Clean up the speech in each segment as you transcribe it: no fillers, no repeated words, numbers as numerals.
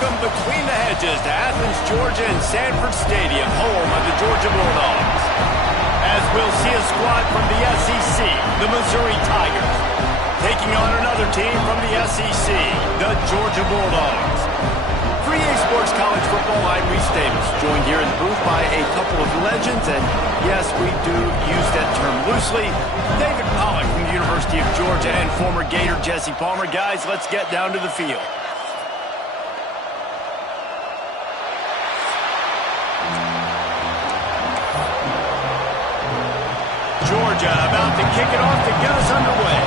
Welcome between the hedges to Athens, Georgia and Sanford Stadium, home of the Georgia Bulldogs. As we'll see a squad from the SEC, the Missouri Tigers, taking on another team from the SEC, the Georgia Bulldogs. For EA Sports College Football, I'm Reese Davis, joined here in the booth by a couple of legends, and yes, we do use that term loosely. David Pollack from the University of Georgia and former Gator Jesse Palmer. Guys, let's get down to the field. Georgia about to kick it off to get us underway.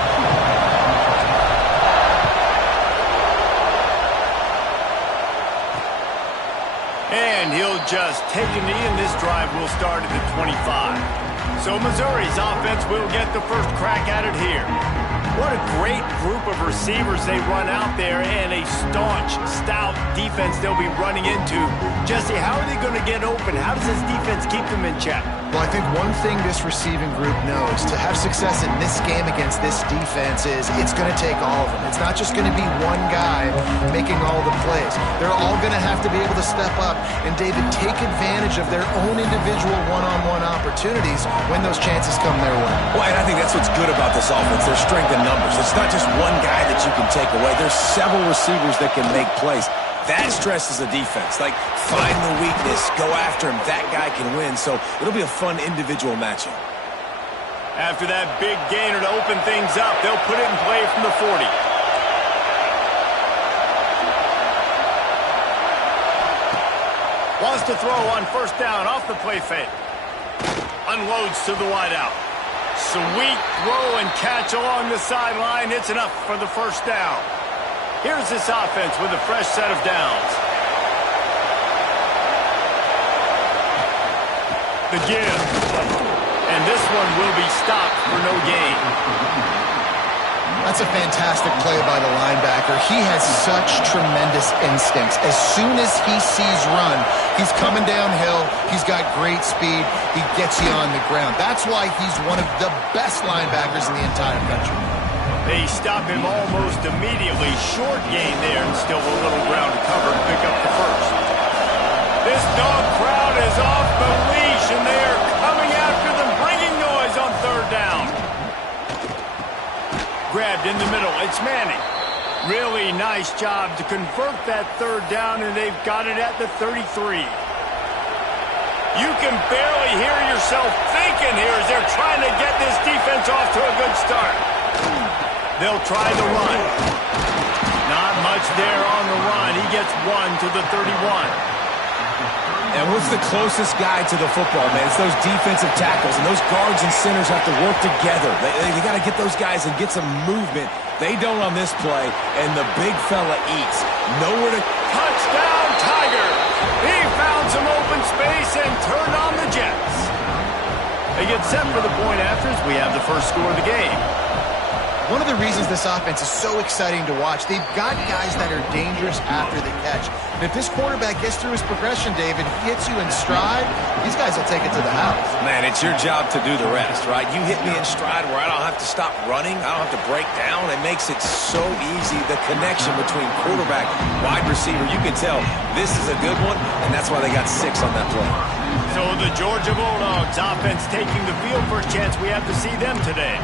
And he'll just take a knee, and this drive will start at the 25. So Missouri's offense will get the first crack at it here. What a great group of receivers they run out there, and a staunch, stout defense they'll be running into. Jesse, how are they going to get open? How does this defense keep them in check? Well, I think one thing this receiving group knows, to have success in this game against this defense, is it's going to take all of them. It's not just going to be one guy making all the plays. They're all going to have to be able to step up and, David, take advantage of their own individual one-on-one opportunities when those chances come their way. Well, and I think that's what's good about this offense, their strength in numbers. It's not just one guy that you can take away. There's several receivers that can make plays. That stresses the defense. Like, find the weakness, go after him. That guy can win, so it'll be a fun individual matchup. After that big gainer to open things up, they'll put it in play from the 40. Wants to throw on first down off the play fake. Unloads to the wideout. Sweet throw and catch along the sideline. It's enough for the first down. Here's this offense with a fresh set of downs. The give. And this one will be stopped for no gain. That's a fantastic play by the linebacker. He has such tremendous instincts. As soon as he sees run, he's coming downhill. He's got great speed. He gets you on the ground. That's why he's one of the best linebackers in the entire country. They stop him almost immediately. Short gain there, and still a little ground to cover to pick up the first. This dog crowd is off the leash, and they are coming after them, bringing noise on third down. Grabbed in the middle. It's Manning. Really nice job to convert that third down, and they've got it at the 33. You can barely hear yourself thinking here as they're trying to get this defense off to a good start. They'll try the run. Not much there on the run. He gets one to the 31. And what's the closest guy to the football, man? It's those defensive tackles, and those guards and centers have to work together. They got to get those guys and get some movement. They don't on this play, and the big fella eats. Nowhere to... Touchdown, Tiger! He found some open space and turned on the Jets. They get set for the point after as we have the first score of the game. One of the reasons this offense is so exciting to watch, they've got guys that are dangerous after the catch. And if this quarterback gets through his progression, David, hits you in stride, these guys will take it to the house. Man, it's your job to do the rest, right? You hit me in stride where I don't have to stop running. I don't have to break down. It makes it so easy. The connection between quarterback, wide receiver, you can tell this is a good one, and that's why they got 6 on that play. So the Georgia Bulldogs offense taking the field. First chance we have to see them today.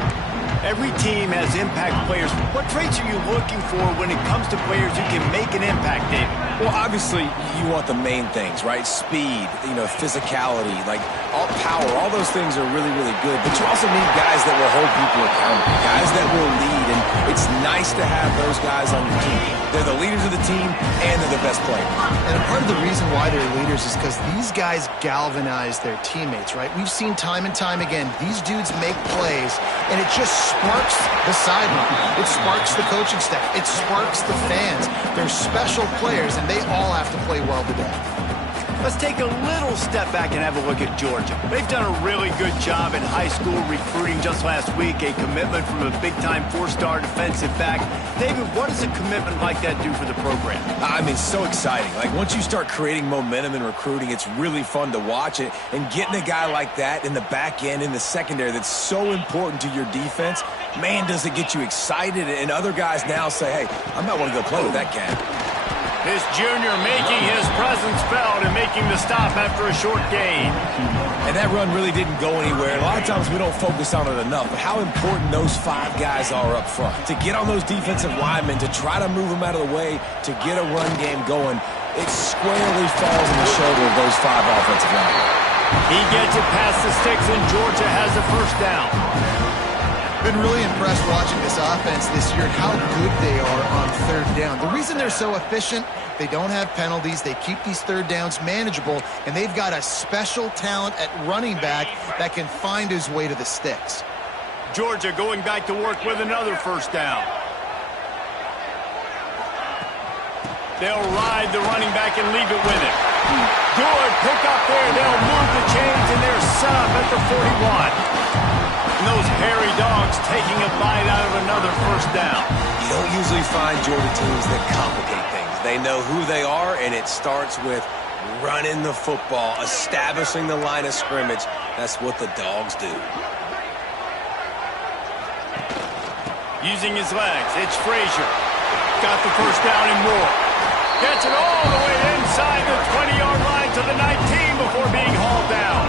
Every team has impact players. What traits are you looking for when it comes to players who can make an impact, David? Well, obviously, you want the main things, right? Speed, physicality, like all power, all those things are really, really good. But you also need guys that will hold people accountable, guys that will lead, and it's nice to have those guys on your team. They're the leaders of the team, and they're the best players. And a part of the reason why they're leaders is because these guys galvanize their teammates, right? We've seen time and time again, these dudes make plays, and it just sparks the sideline. It sparks the coaching staff. It sparks the fans. They're special players, and they all have to play well today. Let's take a little step back and have a look at Georgia. They've done a really good job in high school recruiting. Just last week, a commitment from a big-time 4-star defensive back. David, what does a commitment like that do for the program? I mean, so exciting. Like, once you start creating momentum in recruiting, it's really fun to watch it. And getting a guy like that in the back end, in the secondary, that's so important to your defense, man, does it get you excited. And other guys now say, hey, I might want to go play with that cat. This junior making his presence felt and making the stop after a short gain. And that run really didn't go anywhere. A lot of times we don't focus on it enough, but how important those 5 guys are up front. To get on those defensive linemen, to try to move them out of the way, to get a run game going, it squarely falls on the shoulder of those 5 offensive linemen. He gets it past the sticks, and Georgia has a first down. Been really impressed watching this offense this year and how good they are on third down. The reason they're so efficient, they don't have penalties, they keep these third downs manageable, and they've got a special talent at running back that can find his way to the sticks. Georgia going back to work with another first down. They'll ride the running back and leave it with it. Good pick up there. They'll move the chains, and they're set up at the 41. And those hairy dogs taking a bite out of another first down. You don't usually find Georgia teams that complicate things. They know who they are, and it starts with running the football, establishing the line of scrimmage. That's what the dogs do. Using his legs, it's Frazier. Got the first down and more. Gets it all the way inside the 20-yard line to the 19 before being hauled down.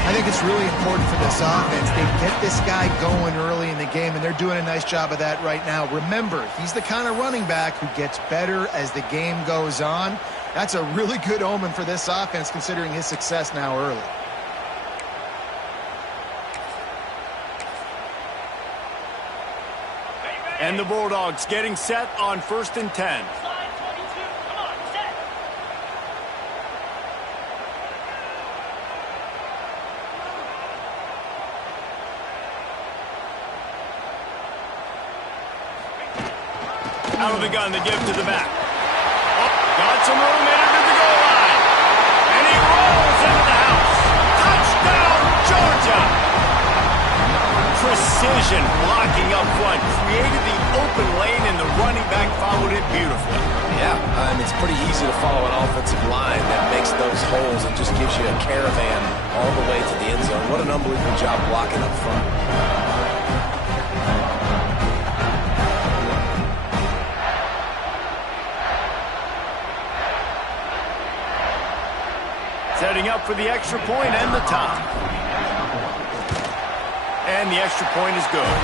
I think it's really important for this offense. They get this guy going early in the game, and they're doing a nice job of that right now. Remember, he's the kind of running back who gets better as the game goes on. That's a really good omen for this offense, considering his success now early. And the Bulldogs getting set on 1st and 10. Out of the gun, they give to the back. Oh, got some room in under the goal line. And he rolls into the house. Touchdown, Georgia! Precision blocking up front. Created the open lane, and the running back followed it beautifully. Yeah, it's pretty easy to follow an offensive line that makes those holes and just gives you a caravan all the way to the end zone. What an unbelievable job blocking up front. Setting up for the extra point and the tie. And the extra point is good.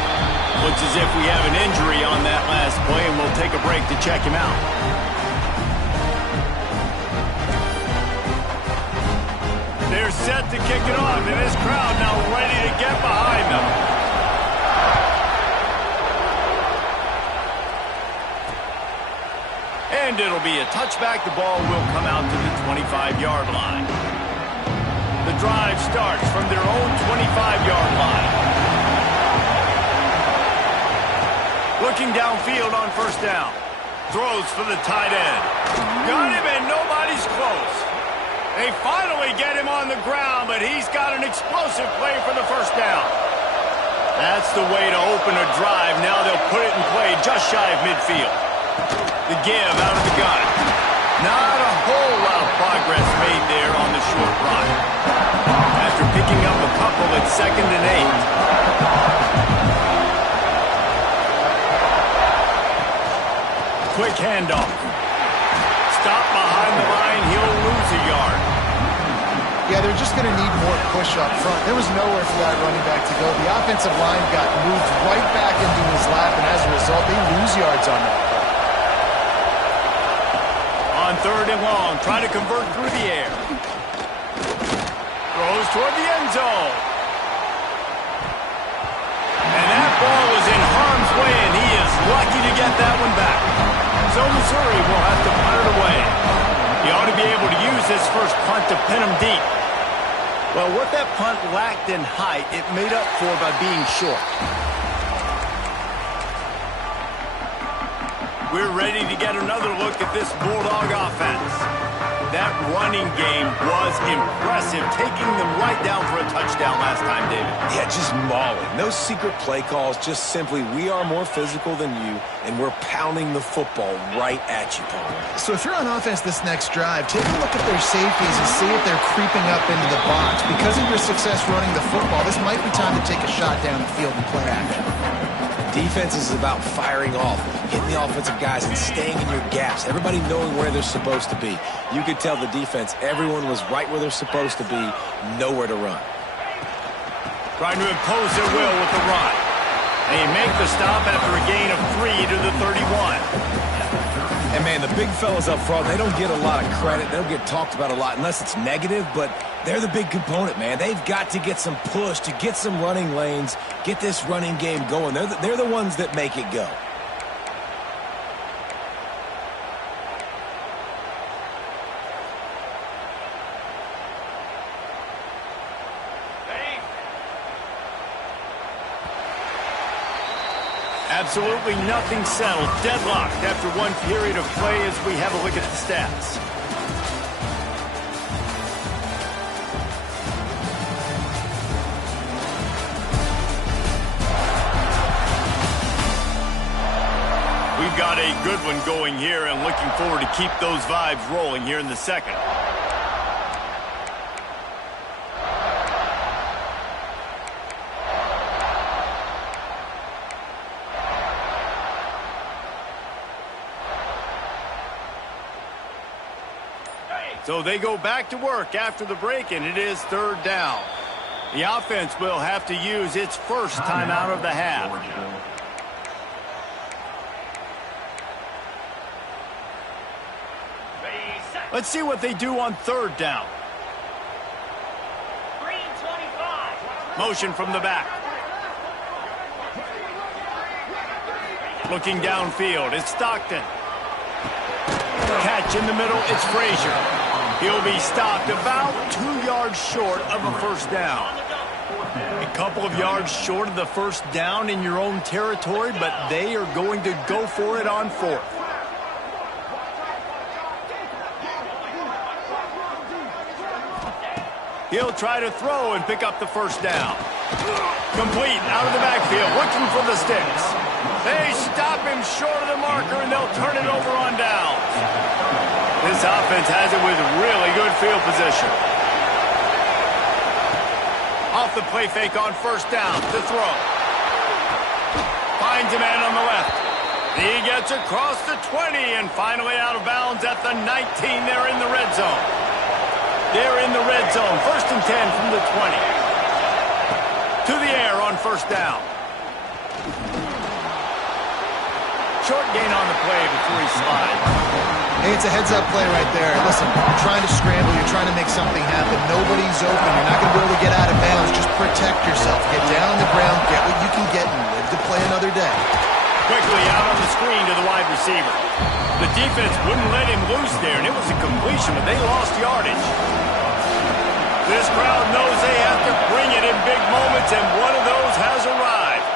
Looks as if we have an injury on that last play, and we'll take a break to check him out. They're set to kick it off, and this crowd now ready to get behind them. And it'll be a touchback. The ball will come out to the 25-yard line. The drive starts from their own 25-yard line. Looking downfield on first down. Throws for the tight end. Got him, and nobody's close. They finally get him on the ground, but he's got an explosive play for the first down. That's the way to open a drive. Now they'll put it in play just shy of midfield. The give out of the gun. Not a whole lot of progress made there on the short run. After picking up a couple at 2nd and 8. Quick handoff. Stop behind the line. He'll lose a yard. Yeah, they're just going to need more push up front. There was nowhere for that running back to go. The offensive line got moved right back into his lap, and as a result, they lose yards on that. On 3rd and long, trying to convert through the air. Throws toward the end zone. And that ball is in harm's way, and he is lucky to get that one back. So Missouri will have to punt it away. He ought to be able to use this first punt to pin him deep. Well, what that punt lacked in height, it made up for by being short. We're ready to get another look at this Bulldog offense. That running game was impressive, taking them right down for a touchdown last time, David. Yeah, just mauling. No secret play calls, just simply we are more physical than you, and we're pounding the football right at you, Paul. So if you're on offense this next drive, take a look at their safeties and see if they're creeping up into the box. Because of your success running the football, this might be time to take a shot down the field and play action. Defense is about firing off, hitting the offensive guys, and staying in your gaps. Everybody knowing where they're supposed to be. You could tell the defense, everyone was right where they're supposed to be, nowhere to run. Trying to impose their will with the run. They make the stop after a gain of 3 to the 31. And, man, the big fellas up front, they don't get a lot of credit. They don't get talked about a lot unless it's negative, but they're the big component, man. They've got to get some push, to get some running lanes, get this running game going. They're the ones that make it go. Absolutely nothing settled. Deadlocked after one period of play as we have a look at the stats. We've got a good one going here and looking forward to keep those vibes rolling here in the second. So they go back to work after the break, and it is third down. The offense will have to use its first timeout of the half. Let's see what they do on third down. Motion from the back. Looking downfield, it's Stockton. Catch in the middle, it's Frazier. He'll be stopped about 2 yards short of a first down. A couple of yards short of the first down in your own territory, but they are going to go for it on fourth. He'll try to throw and pick up the first down. Complete out of the backfield, looking for the sticks. They stop him short of the marker, and they'll turn it over on downs. This offense has it with really good field position. Off the play fake on first down to throw. Finds a man on the left. He gets across the 20 and finally out of bounds at the 19. They're in the red zone. They're in the red zone. First and 10 from the 20. To the air on first down. Short gain on the play before he slides. Hey, it's a heads-up play right there. Listen, you're trying to scramble. You're trying to make something happen. Nobody's open. You're not going to be able to get out of bounds. Just protect yourself. Get down on the ground. Get what you can get and live to play another day. Quickly out on the screen to the wide receiver. The defense wouldn't let him loose there, and it was a completion, but they lost yardage. This crowd knows they have to bring it in big moments, and one of those has arrived.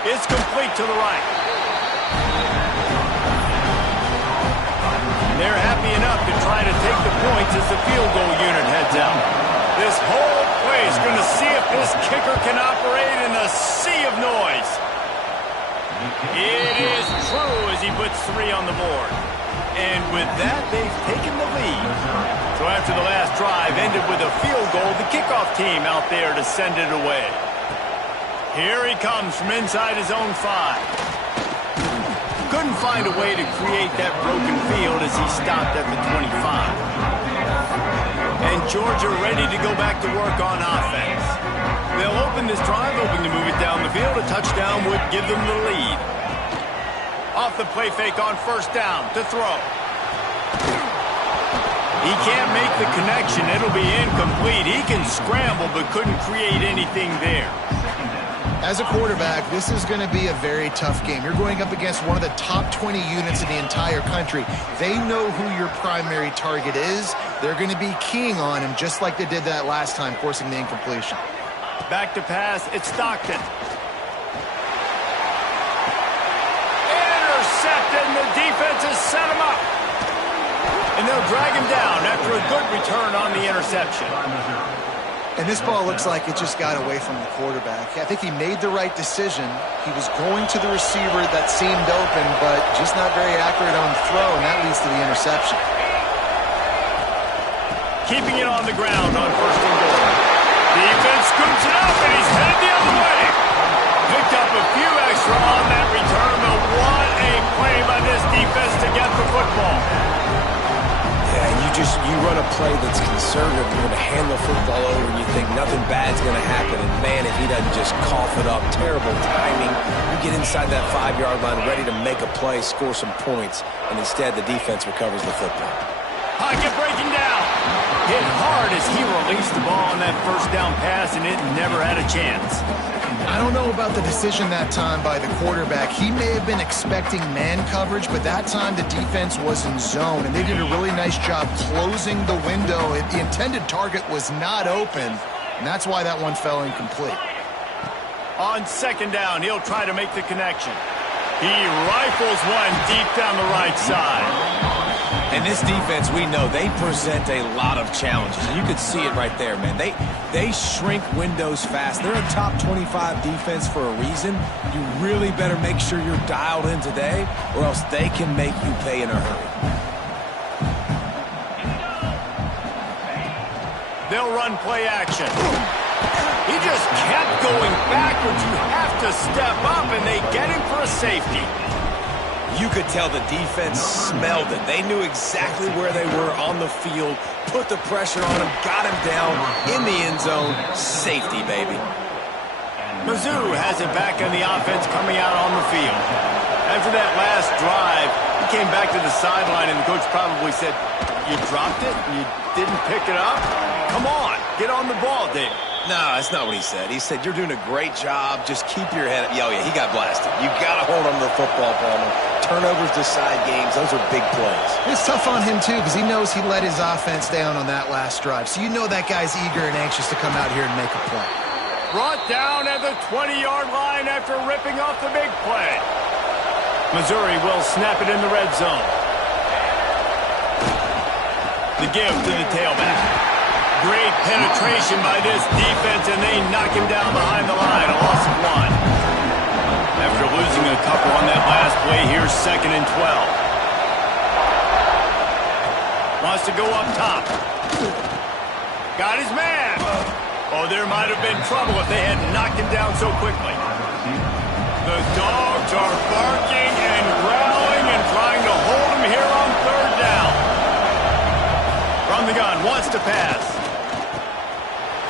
It's complete to the right. They're happy enough to try to take the points as the field goal unit heads out. This whole play is going to see if this kicker can operate in a sea of noise. It is true as he puts 3 on the board. And with that, they've taken the lead. So after the last drive ended with a field goal, the kickoff team out there to send it away. Here he comes from inside his own 5. Couldn't find a way to create that broken field as he stopped at the 25. And Georgia ready to go back to work on offense. They'll open this drive, hoping to move it down the field. A touchdown would give them the lead. Off the play fake on first down to throw. He can't make the connection. It'll be incomplete. He can scramble but couldn't create anything there. As a quarterback, this is going to be a very tough game. You're going up against one of the top 20 units in the entire country. They know who your primary target is. They're going to be keying on him just like they did that last time, forcing the incompletion. Back to pass, it's Stockton. Intercepted, and the defense has set him up. And they'll drag him down after a good return on the interception. And this ball looks like it just got away from the quarterback. I think he made the right decision. He was going to the receiver that seemed open, but just not very accurate on the throw, and that leads to the interception. Keeping it on the ground on first and goal. Defense scoops it up, and he's headed the other way. Picked up a few extra on that return, but what a play by this defense to get the football. Yeah, and you run a play that's conservative. You're going to hand the football over, and you think nothing bad's going to happen. And, man, if he doesn't just cough it up, terrible timing. You get inside that 5-yard line ready to make a play, score some points, and instead the defense recovers the football. Pocket breaking down. Hit hard as he released the ball on that first down pass, and it never had a chance. I don't know about the decision that time by the quarterback. He may have been expecting man coverage, but that time the defense was in zone, and they did a really nice job closing the window. The intended target was not open, and that's why that one fell incomplete. On second down, he'll try to make the connection. He rifles one deep down the right side. And this defense, we know, they present a lot of challenges. And you could see it right there, man. They shrink windows fast. They're a top 25 defense for a reason. You really better make sure you're dialed in today, or else they can make you pay in a hurry. They'll run play action. He just kept going backwards. You have to step up, and they get him for a safety. You could tell the defense smelled it. They knew exactly where they were on the field, put the pressure on him, got him down in the end zone. Safety, baby. Mizzou has it back on the offense coming out on the field. After that last drive, he came back to the sideline, and the coach probably said, "You dropped it? You didn't pick it up? Come on, get on the ball, Dave." No, that's not what he said. He said, "You're doing a great job. Just keep your head up." Oh, yeah, he got blasted. You got to hold on to the football, Palmer. Turnovers decide games. Those are big plays. It's tough on him, too, because he knows he let his offense down on that last drive. So you know that guy's eager and anxious to come out here and make a play. Brought down at the 20-yard line after ripping off the big play. Missouri will snap it in the red zone. The give to the tailback. Great penetration by this defense, and they knock him down behind the line. A loss of 1. After losing a couple on that last play, here's 2nd and 12. Wants to go up top. Got his man. Oh, there might have been trouble if they had knocked him down so quickly. The dogs are barking and growling and trying to hold him here on 3rd down. From the gun, wants to pass.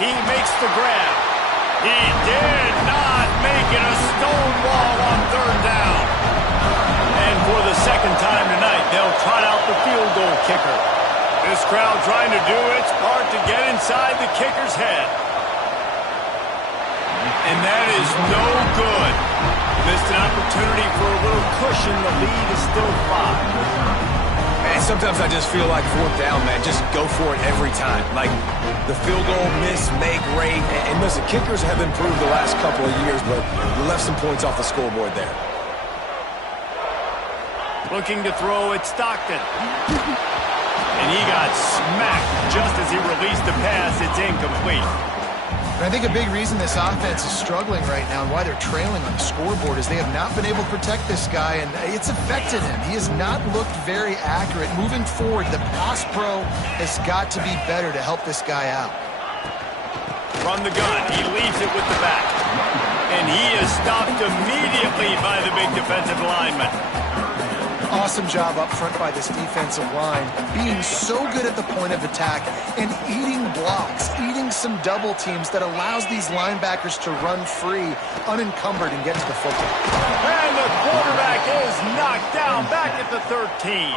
He makes the grab. He did not make it. A stonewall on 3rd down. And for the second time tonight, they'll trot out the field goal kicker. This crowd trying to do its part to get inside the kicker's head. And that is no good. Missed an opportunity for a little cushion. The lead is still 5. Man, sometimes I just feel like 4th down, man. Just go for it every time. Like, the field goal, miss, make, great. And listen, kickers have improved the last couple of years, but you left some points off the scoreboard there. Looking to throw at Stockton. And he got smacked just as he released the pass. It's incomplete. And I think a big reason this offense is struggling right now and why they're trailing on the scoreboard is they have not been able to protect this guy, and it's affected him. He has not looked very accurate. Moving forward, the pass pro has got to be better to help this guy out. From the gun, he leaves it with the back. And he is stopped immediately by the big defensive lineman. Awesome job up front by this defensive line, being so good at the point of attack and eating blocks, eating some double teams that allows these linebackers to run free, unencumbered, and get to the football. And the quarterback is knocked down back at the 13.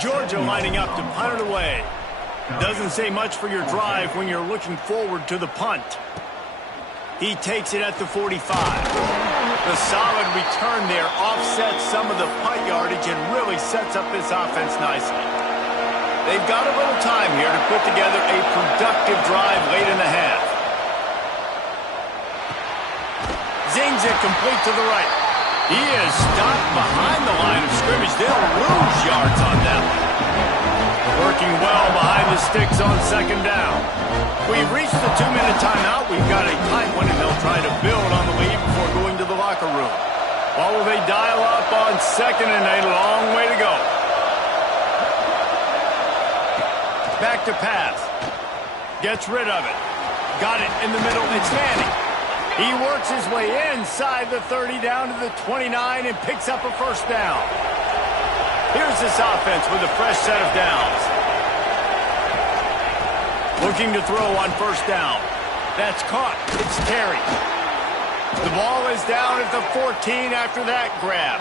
Georgia lining up to punt it away. Doesn't say much for your drive when you're looking forward to the punt. He takes it at the 45. The solid return there offsets some of the punt yardage and really sets up this offense nicely. They've got a little time here to put together a productive drive late in the half. Zings it complete to the right. He is stopped behind the line of scrimmage. They'll lose yards on that one. Working well behind the sticks on 2nd down. We've reached the 2-minute timeout. We've got a tight one, and they'll try to build on the lead before going to the locker room. Or will they dial up on 2nd and a long way to go? Back to pass. Gets rid of it. Got it in the middle. It's Manning. He works his way inside the 30 down to the 29 and picks up a first down. Here's this offense with a fresh set of downs. Looking to throw on first down. That's caught. It's Terry. The ball is down at the 14 after that grab.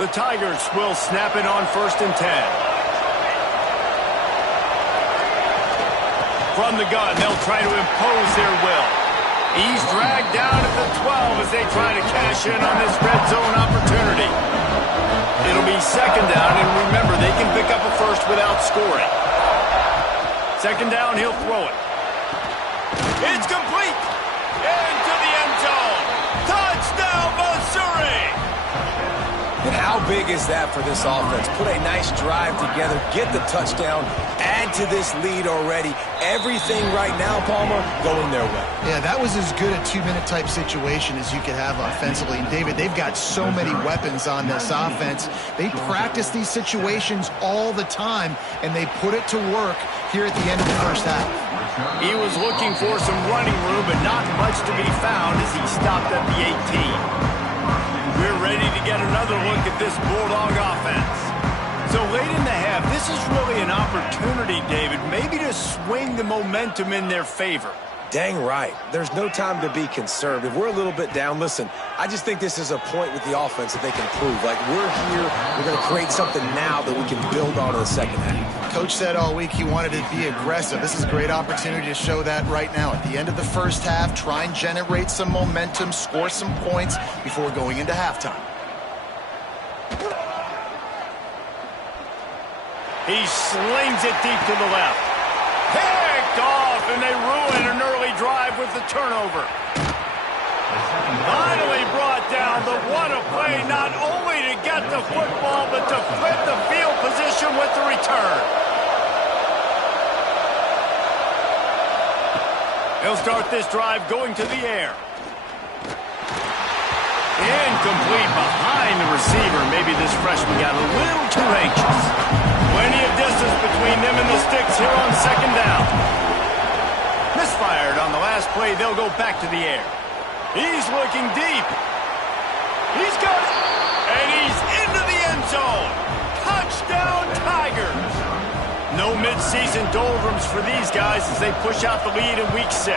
The Tigers will snap it on 1st and 10. From the gun, they'll try to impose their will. He's dragged down at the 12 as they try to cash in on this red zone opportunity. It'll be 2nd down, and remember, they can pick up a first without scoring. 2nd down, he'll throw it. It's complete. Into the end zone. Touchdown, Missouri. And how big is that for this offense? Put a nice drive together, get the touchdown, add to this lead already. Everything right now, Palmer, going their way. Yeah, that was as good a 2-minute type situation as you could have offensively. And David, they've got so many weapons on this offense. They practice these situations all the time, and they put it to work here at the end of the first half. He was looking for some running room, but not much to be found as he stopped at the 18. We're ready to get another look at this Bulldog offense. So late in the half, this is really an opportunity, David, maybe to swing the momentum in their favor. Dang right. There's no time to be conservative. We're a little bit down. Listen, I just think this is a point with the offense that they can prove. Like, we're here, we're going to create something now that we can build on in the second half. Coach said all week he wanted to be aggressive. This is a great opportunity to show that right now. At the end of the first half, try and generate some momentum, score some points before going into halftime. He slings it deep to the left. Picked off, and they ruin an early drive with the turnover. Finally brought down, but what a play, not only to get the football, but to flip the field position with the return. He'll start this drive going to the air. Incomplete behind the receiver. Maybe this freshman got a little too anxious. Plenty of distance between them and the sticks here on 2nd down. Misfired on the last play. They'll go back to the air. He's looking deep. He's got it. And he's into the end zone. Touchdown, Tigers. No midseason doldrums for these guys as they push out the lead in Week 6.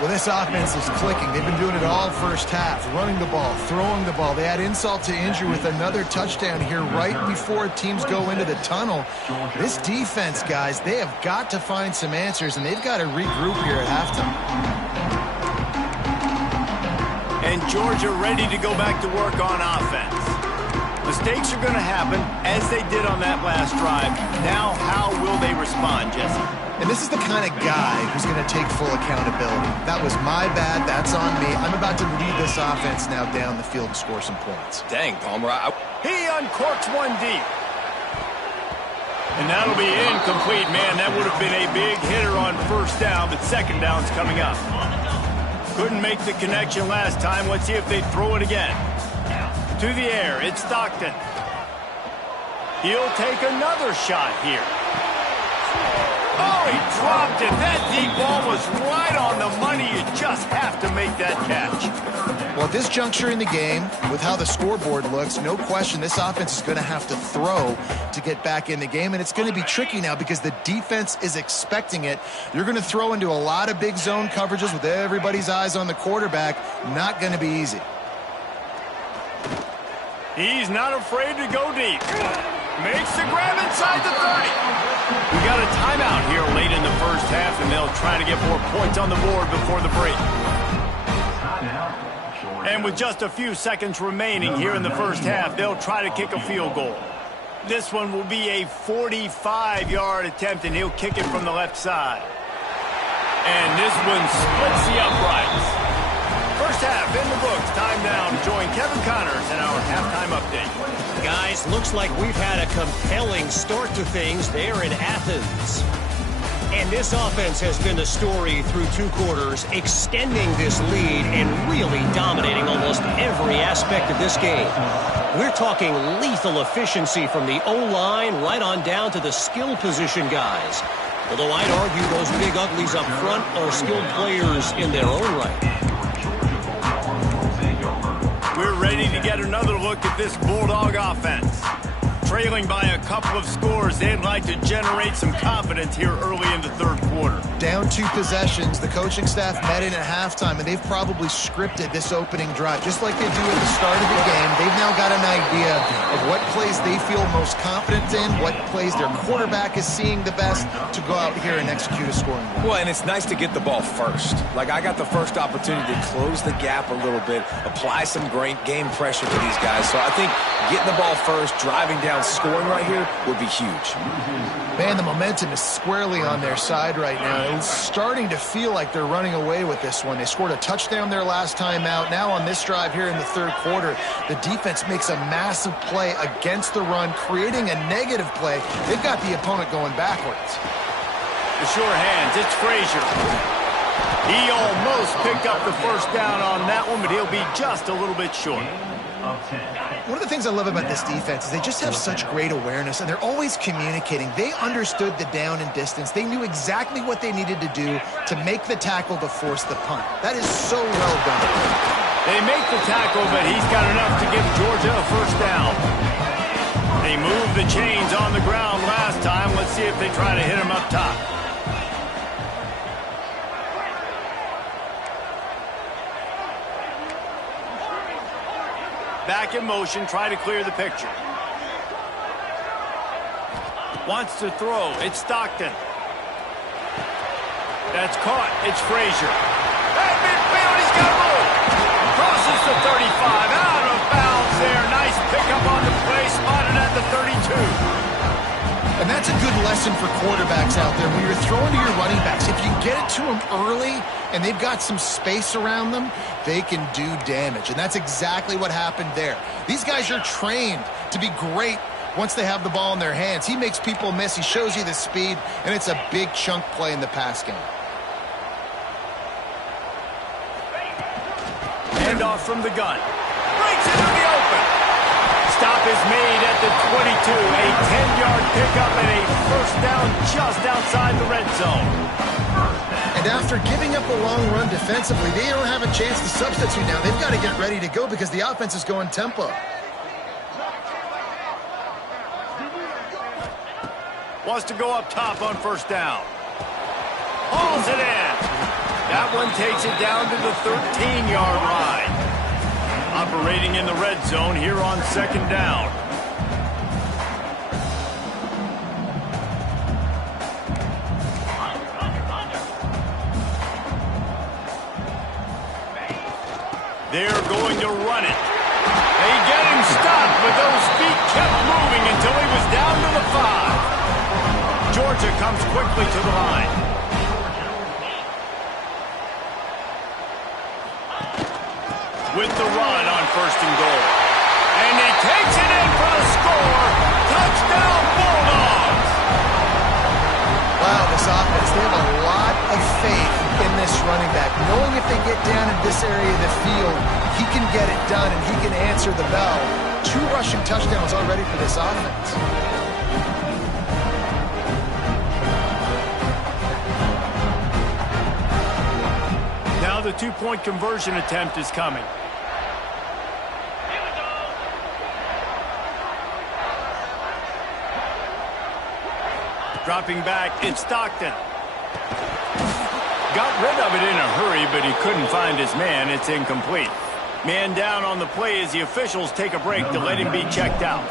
Well, this offense is clicking. They've been doing it all first half, running the ball, throwing the ball. They add insult to injury with another touchdown here right before teams go into the tunnel. This defense, guys, they have got to find some answers, and they've got to regroup here at halftime. And Georgia ready to go back to work on offense. Mistakes are going to happen, as they did on that last drive. Now, how will they respond, Jesse? And this is the kind of guy who's going to take full accountability. That was my bad. That's on me. I'm about to lead this offense now down the field and score some points. Dang, Palmer. He uncorks one deep. And that'll be incomplete, man. That would have been a big hitter on first down, but 2nd down's coming up. Couldn't make the connection last time. Let's see if they throw it again. To the air, it's Stockton. He'll take another shot here. Oh, he dropped it. That deep ball was right on the money. You just have to make that catch. Well, at this juncture in the game, with how the scoreboard looks, no question this offense is going to have to throw to get back in the game, and it's going to be tricky now because the defense is expecting it. You're going to throw into a lot of big zone coverages with everybody's eyes on the quarterback. Not going to be easy. He's not afraid to go deep. Makes the grab inside the 30. We got a timeout here late in the first half, and they'll try to get more points on the board before the break. And with just a few seconds remaining here in the first half, they'll try to kick a field goal. This one will be a 45-yard attempt, and he'll kick it from the left side. And this one splits the uprights. First half in the books. Time now to join Kevin Connors in our halftime update. Guys, looks like we've had a compelling start to things there in Athens. And this offense has been the story through 2 quarters, extending this lead and really dominating almost every aspect of this game. We're talking lethal efficiency from the O-line right on down to the skill position guys. Although I'd argue those big uglies up front are skilled players in their own right. We're ready to get another look at this Bulldog offense. Trailing by a couple of scores, they'd like to generate some confidence here early in the third quarter. Down 2 possessions, the coaching staff met in at halftime, and they've probably scripted this opening drive. Just like they do at the start of the game, they've now got an idea of what plays they feel most confident in, what plays their quarterback is seeing the best to go out here and execute a scoring run. Well, and it's nice to get the ball first. Like, I got the first opportunity to close the gap a little bit, apply some great game pressure to these guys. So I think getting the ball first, driving down, scoring right here would be huge. Man, the momentum is squarely on their side right now. It's starting to feel like they're running away with this one. They scored a touchdown their last time out. Now on this drive here in the third quarter, the defense makes a massive play against the run, creating a negative play. They've got the opponent going backwards. The sure hands, it's Frazier. He almost picked up the first down on that one, but he'll be just a little bit short. One of the things I love about this defense is they just have such great awareness, and they're always communicating. They understood the down and distance. They knew exactly what they needed to do to make the tackle to force the punt. That is so well done. They make the tackle, but he's got enough to give Georgia a first down. They moved the chains on the ground last time. Let's see if they try to hit him up top. Back in motion, try to clear the picture. Wants to throw, it's Stockton. That's caught, it's Frazier. At midfield, he's got room. Crosses the 35, out of bounds there. Nice pickup on the play, spotted at the 32. And that's a good lesson for quarterbacks out there. When you're throwing to your running backs, if you get it to them early and they've got some space around them, they can do damage. And that's exactly what happened there. These guys are trained to be great once they have the ball in their hands. He makes people miss. He shows you the speed, and it's a big chunk play in the pass game. Handoff from the gun. Breaks into the open. Stop is made at the 22. A 10-yard pickup and a first down just outside the red zone. And after giving up a long run defensively, they don't have a chance to substitute now. They've got to get ready to go because the offense is going tempo. Wants to go up top on first down. Hauls it in. That one takes it down to the 13-yard line. Operating in the red zone here on second down. They're going to run it. They get him stopped, but those feet kept moving until he was down to the 5. Georgia comes quickly to the line. With the run on first and goal. And he takes it in for the score. Touchdown, Bulldogs! Wow, this offense, they have a lot of faith in this running back. Knowing if they get down in this area of the field, he can get it done and he can answer the bell. 2 rushing touchdowns already for this offense. Now the 2-point conversion attempt is coming. Dropping back, it's Stockton. Got rid of it in a hurry, but he couldn't find his man. It's incomplete. Man down on the play as the officials take a break to let him be checked out.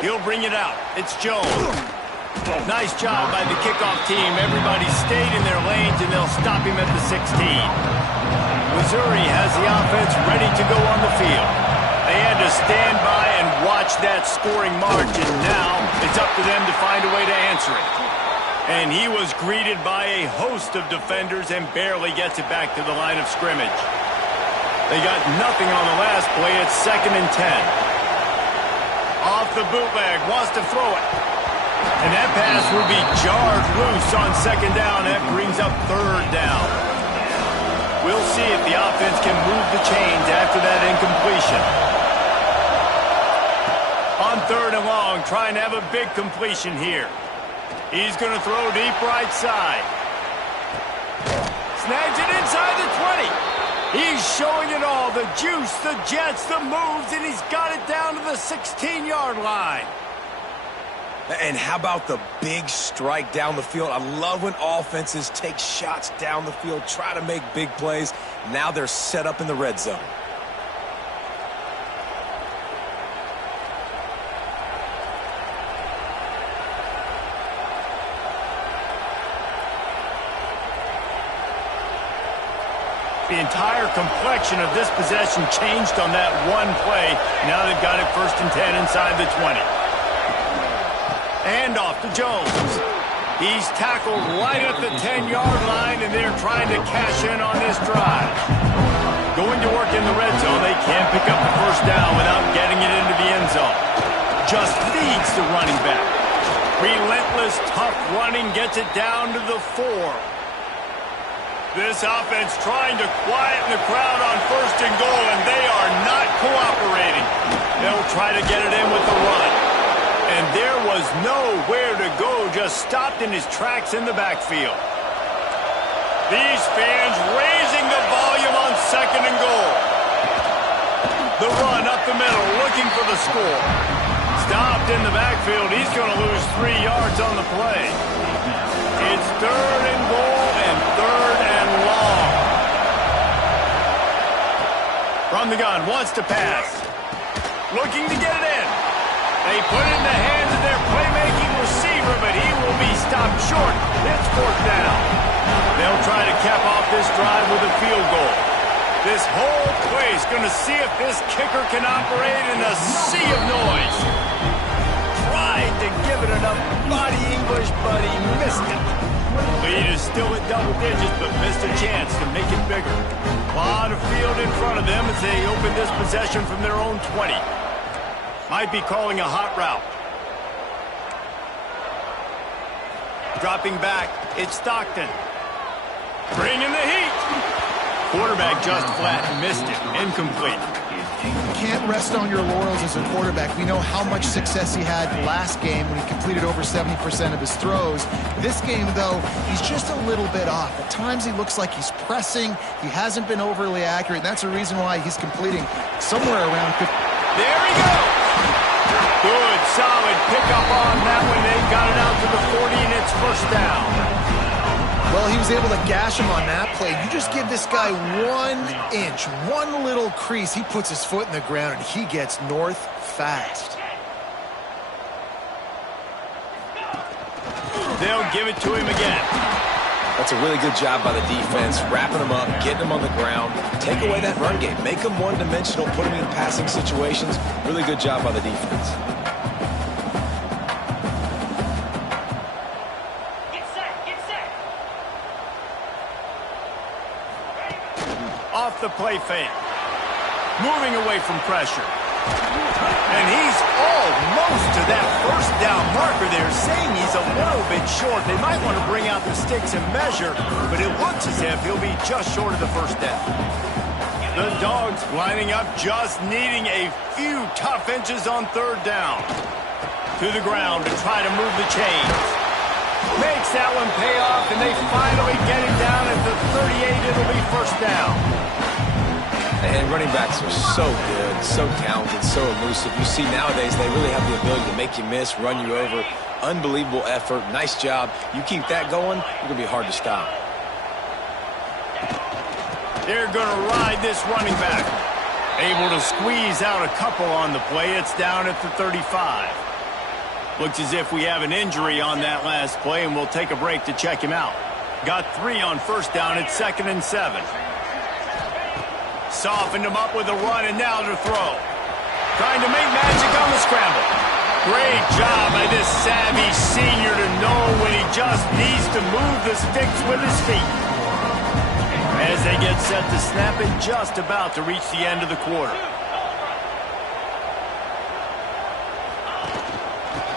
He'll bring it out. It's Jones. Nice job by the kickoff team. Everybody stayed in their lanes, and they'll stop him at the 16. Missouri has the offense ready to go on the field. They had to stand by and watch that scoring march, and now it's up to them to find a way to answer it. And he was greeted by a host of defenders and barely gets it back to the line of scrimmage. They got nothing on the last play. It's 2nd and 10. Off the bootleg, wants to throw it. And that pass will be jarred loose on second down. That brings up third down. We'll see if the offense can move the chains after that incompletion. On 3rd and long, trying to have a big completion here. He's going to throw deep right side. Snags it inside the 20. He's showing it all. The juice, the jets, the moves, and he's got it down to the 16-yard line. And how about the big strike down the field? I love when offenses take shots down the field, try to make big plays. Now they're set up in the red zone. The entire complexion of this possession changed on that one play. Now they've got it 1st and 10 inside the 20. And off to Jones. He's tackled right at the 10-yard line, and they're trying to cash in on this drive. Going to work in the red zone, they can't pick up the 1st down without getting it into the end zone. Just feeds the running back. Relentless, tough running gets it down to the 4. This offense trying to quieten the crowd on 1st and goal, and they are not cooperating. They'll try to get it in with the run. And there was nowhere to go, just stopped in his tracks in the backfield. These fans raising the volume on 2nd and goal. The run up the middle, looking for the score. Stopped in the backfield. He's going to lose 3 yards on the play. It's 3rd and goal and 3rd and long. From the gun, wants to pass. Looking to get it in. They put it in the hands of their playmaking receiver, but he will be stopped short. It's 4th down. They'll try to cap off this drive with a field goal. This whole place going to see if this kicker can operate in a sea of noise. Tried to give it enough body English, but he missed it. Lead is still at double digits, but missed a chance to make it bigger. A lot of field in front of them as they open this possession from their own 20. Might be calling a hot route. Dropping back, it's Stockton. Bringing the heat. Quarterback just flat missed it. Incomplete. You can't rest on your laurels as a quarterback. We know how much success he had last game when he completed over 70% of his throws. This game, though, he's just a little bit off. At times he looks like he's pressing. He hasn't been overly accurate. That's the reason why he's completing somewhere around 50. There he goes. Good, solid pickup on that one. They got it out to the 40, and it's 1st down. Well, he was able to gash him on that play. You just give this guy 1 inch, one little crease. He puts his foot in the ground, and he gets north fast. They'll give it to him again. That's a really good job by the defense, wrapping them up, getting them on the ground. Take away that run game. Make them one-dimensional, put them in passing situations. Really good job by the defense. Off the play fake. Moving away from pressure. And he's almost to that 1st down marker there, saying he's a little bit short. They might want to bring out the sticks and measure, but it looks as if he'll be just short of the 1st down. The Dogs lining up, just needing a few tough inches on 3rd down. To the ground to try to move the chains. Makes that one pay off, and they finally get it down at the 38. It'll be 1st down. And running backs are so good, so talented, so elusive. You see nowadays they really have the ability to make you miss, run you over. Unbelievable effort. Nice job. You keep that going, you're going to be hard to stop. They're going to ride this running back. Able to squeeze out a couple on the play. It's down at the 35. Looks as if we have an injury on that last play, and we'll take a break to check him out. Got 3 on 1st down. It's 2nd and 7. Softened him up with a run, and now to throw. Trying to make magic on the scramble. Great job by this savvy senior to know when he just needs to move the sticks with his feet. As they get set to snap and just about to reach the end of the quarter.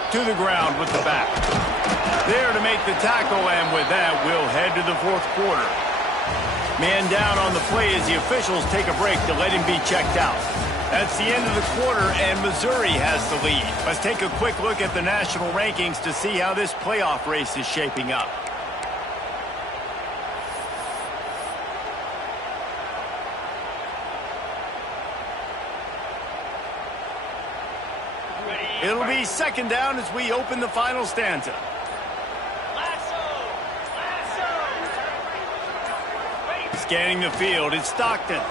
To the ground with the back. There to make the tackle, and with that, we'll head to the 4th quarter. Man down on the play as the officials take a break to let him be checked out. That's the end of the quarter, and Missouri has the lead. Let's take a quick look at the national rankings to see how this playoff race is shaping up. It'll be second down as we open the final stanza. Scanning the field, it's Stockton.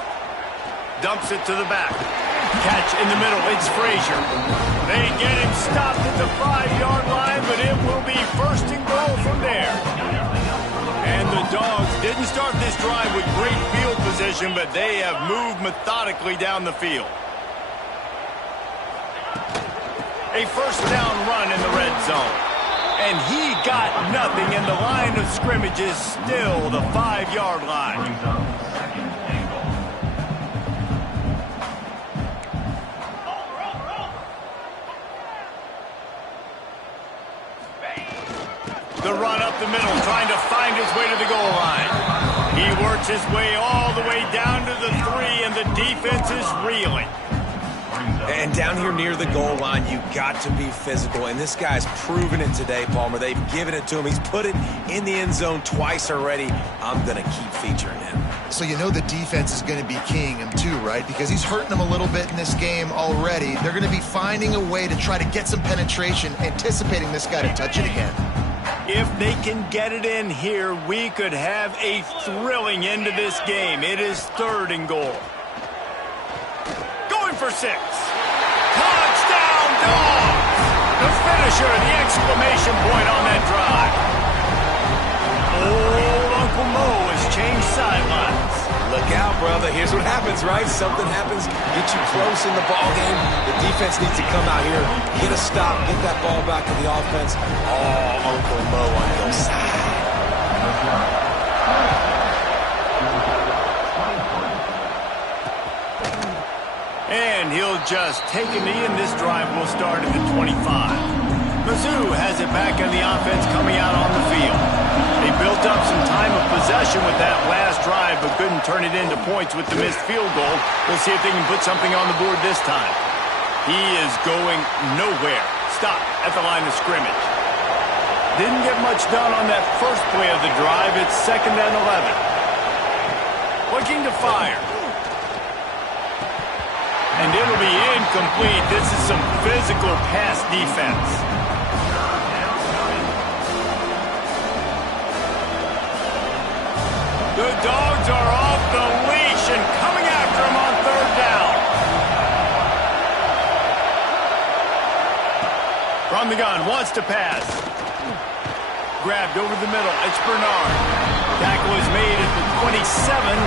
Dumps it to the back. Catch in the middle, it's Frazier. They get him stopped at the 5-yard line, but it will be first and goal from there. And the Dogs didn't start this drive with great field position, but they have moved methodically down the field. A first down run in the red zone. And he got nothing, and the line of scrimmage is still the 5-yard line. The run up the middle, trying to find his way to the goal line. He works his way all the way down to the 3, and the defense is reeling. And down here near the goal line, you got to be physical. And this guy's proven it today, Palmer. They've given it to him. He's put it in the end zone twice already. I'm going to keep featuring him. So you know the defense is going to be keying him too, right? Because he's hurting them a little bit in this game already. They're going to be finding a way to try to get some penetration, anticipating this guy to touch it again. If they can get it in here, we could have a thrilling end to this game. It is third and goal. Going for 6. Touchdown, Dogs! The finisher, the exclamation point on that drive. Old Uncle Mo has changed sidelines. Look out, brother. Here's what happens, right? Something happens, get you close in the ball game. The defense needs to come out here, get a stop, get that ball back to the offense. Oh, Uncle Mo on your side. And he'll just take a knee, and this drive will start at the 25. Mizzou has it back on the offense coming out on the field. They built up some time of possession with that last drive, but couldn't turn it into points with the missed field goal. We'll see if they can put something on the board this time. He is going nowhere. Stop at the line of scrimmage. Didn't get much done on that first play of the drive. It's 2nd and 11. Looking to fire. And it'll be incomplete. This is some physical pass defense. The Dogs are off the leash and coming after him on 3rd down. From the gun, wants to pass. Grabbed over the middle. It's Bernard. Tackle is made at the 27.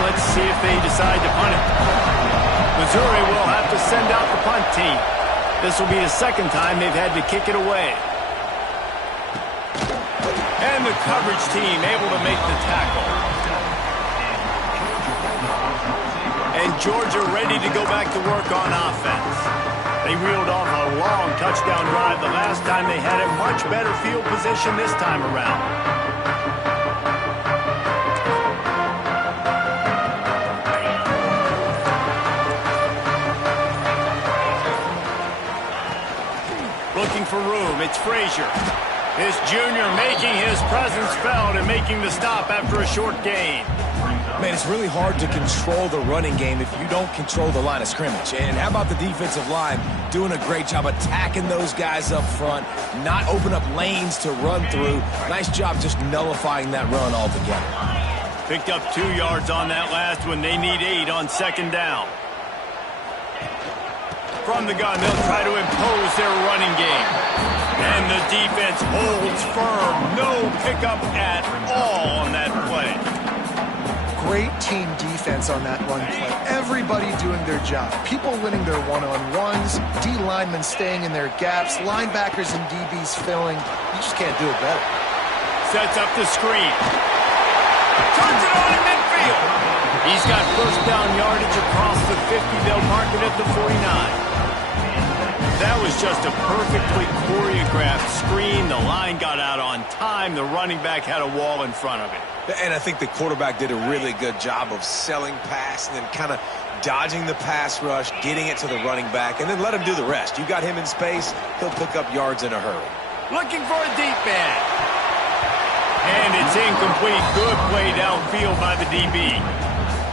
Let's see if they decide to punt it. Missouri will have to send out the punt team. This will be the 2nd time they've had to kick it away. And the coverage team able to make the tackle. And Georgia ready to go back to work on offense. They reeled off a long touchdown drive the last time they had a much better field position this time around. Looking for room, it's Frazier. This junior making his presence felt and making the stop after a short gain. Man, it's really hard to control the running game if you don't control the line of scrimmage. And how about the defensive line doing a great job attacking those guys up front, not open up lanes to run through. Nice job just nullifying that run altogether. Picked up 2 yards on that last one. They need 8 on 2nd down. From the gun, they'll try to impose their running game. And the defense holds firm. No pickup at all on that play. Great team defense on that run play. Everybody doing their job. People winning their one-on-ones, D linemen staying in their gaps, linebackers and DBs filling. You just can't do it better. Sets up the screen. Turns it on in midfield. He's got first down yardage across the 50. They'll mark it at the 49. That was just a perfectly choreographed screen. The line got out on time. The running back had a wall in front of it. And I think the quarterback did a really good job of selling past and then kind of dodging the pass rush, getting it to the running back, and then let him do the rest. You got him in space, he'll pick up yards in a hurry. Looking for a deep man. And it's incomplete. Good play downfield by the DB.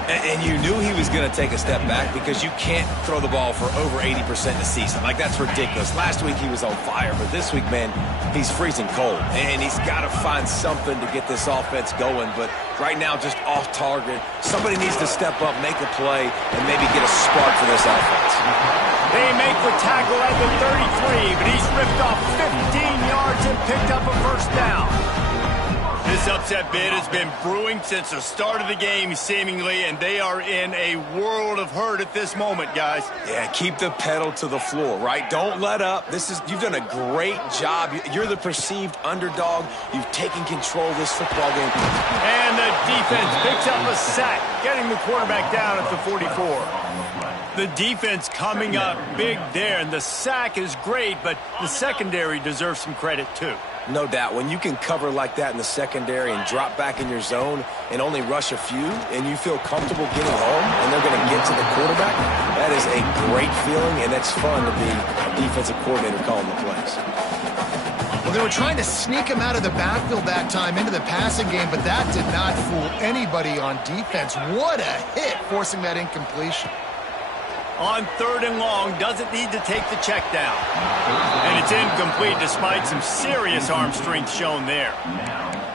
And you knew he was going to take a step back because you can't throw the ball for over 80% in a season. Like, that's ridiculous. Last week he was on fire, but this week, man, he's freezing cold. And he's got to find something to get this offense going. But right now, just off target. Somebody needs to step up, make a play, and maybe get a spark for this offense. They make the tackle at the 33, but he's ripped off 15 yards and picked up a first down. This upset bid has been brewing since the start of the game, seemingly, and they are in a world of hurt at this moment, guys. Yeah, keep the pedal to the floor, right? Don't let up. You've done a great job. You're the perceived underdog. You've taken control of this football game. And the defense picks up a sack, getting the quarterback down at the 44. The defense coming up big there, and the sack is great, but the secondary deserves some credit, too. No doubt. When you can cover like that in the secondary and drop back in your zone and only rush a few, and you feel comfortable getting home and they're going to get to the quarterback, that is a great feeling, and it's fun to be a defensive coordinator calling the plays. Well, they were trying to sneak him out of the backfield that time into the passing game, but that did not fool anybody on defense. What a hit, forcing that incompletion. On 3rd and long, doesn't need to take the check down. And it's incomplete despite some serious arm strength shown there.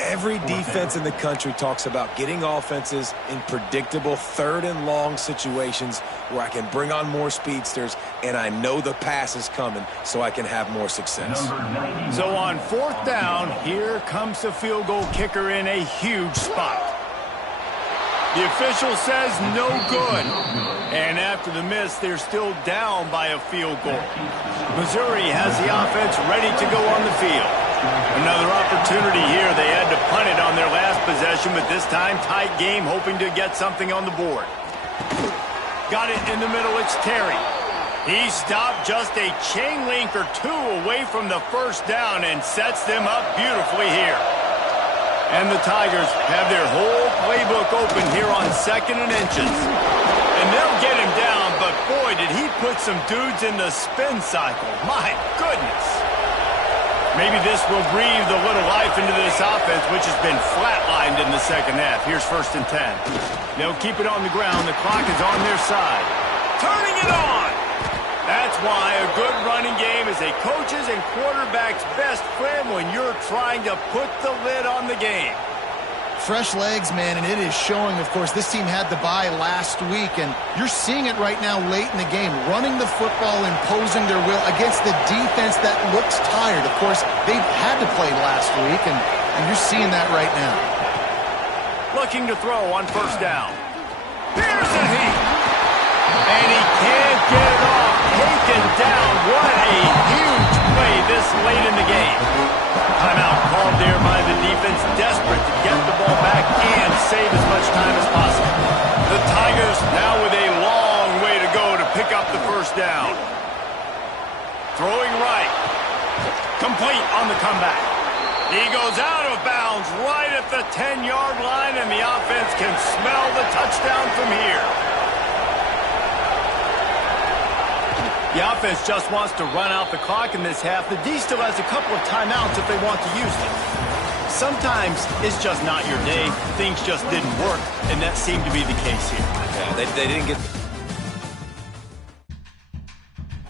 Every defense in the country talks about getting offenses in predictable 3rd and long situations where I can bring on more speedsters and I know the pass is coming so I can have more success. So on 4th down, here comes the field goal kicker in a huge spot. The official says no good. And after the miss, they're still down by a field goal. Missouri has the offense ready to go on the field. Another opportunity here. They had to punt it on their last possession, but this time tight game, hoping to get something on the board. Got it in the middle. It's Terry. He stopped just a chain link or two away from the first down and sets them up beautifully here. And the Tigers have their whole playbook open here on 2nd and inches. And they'll get him down, but boy, did he put some dudes in the spin cycle. My goodness. Maybe this will breathe a little life into this offense, which has been flatlined in the second half. Here's 1st and 10. They'll keep it on the ground. The clock is on their side. Turning it on. That's why a good running game is a coach's and quarterback's best friend when you're trying to put the lid on the game. Fresh legs, man, and it is showing. Of course, this team had the bye last week, and you're seeing it right now late in the game. Running the football, imposing their will against the defense that looks tired. Of course, they've had to play last week, and you're seeing that right now. Looking to throw on 1st down. Here's a heat. And he can't get it off. Taken down. What a huge play this late in the game. Timeout called there by the defense, desperate to get the ball back and save as much time as possible. The Tigers now with a long way to go to pick up the first down. Throwing right. Complete on the comeback. He goes out of bounds right at the 10-yard line, and the offense can smell the touchdown from here. The offense just wants to run out the clock in this half. The D still has a couple of timeouts if they want to use them. Sometimes it's just not your day. Things just didn't work, and that seemed to be the case here. Yeah, they didn't get